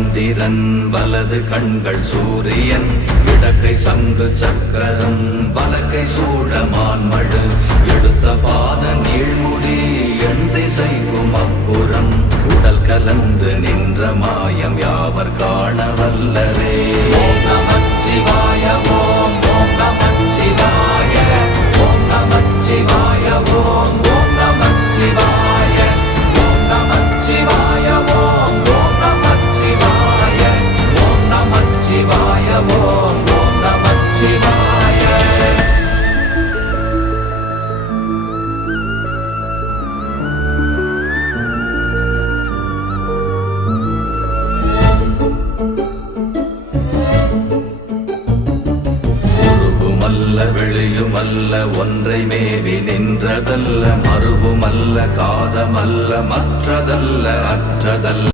சந்திரன் வலது கண்கள் சூரியன் இடக்கை சங்கு சக்கரம் வலக்கை சூழமான்மழு எடுத்த பாத நீழ்முடி எண் திசைக்கும் அப்புறம் உடல் கலந்து நின்ற மாயம் யாவர் காண வல்லரே. ஓம் நமச்சிவாய ஓம் ஓம் நமச்சிவாய ஓம் நமச்சிவாய ஓம் ஓம் நமச்சிவாய ஓம் நமச்சிவாய ஓம் ஓம் நமச்சிவாய ஓம் நமச்சிவாய ஓம் ஓம் நமச்சிவாய. வெளியுமல்ல ஒன்றை மேவி நின்றதல்ல மறுவுமல்ல காதமல்ல மற்றதல்ல அற்றதல்ல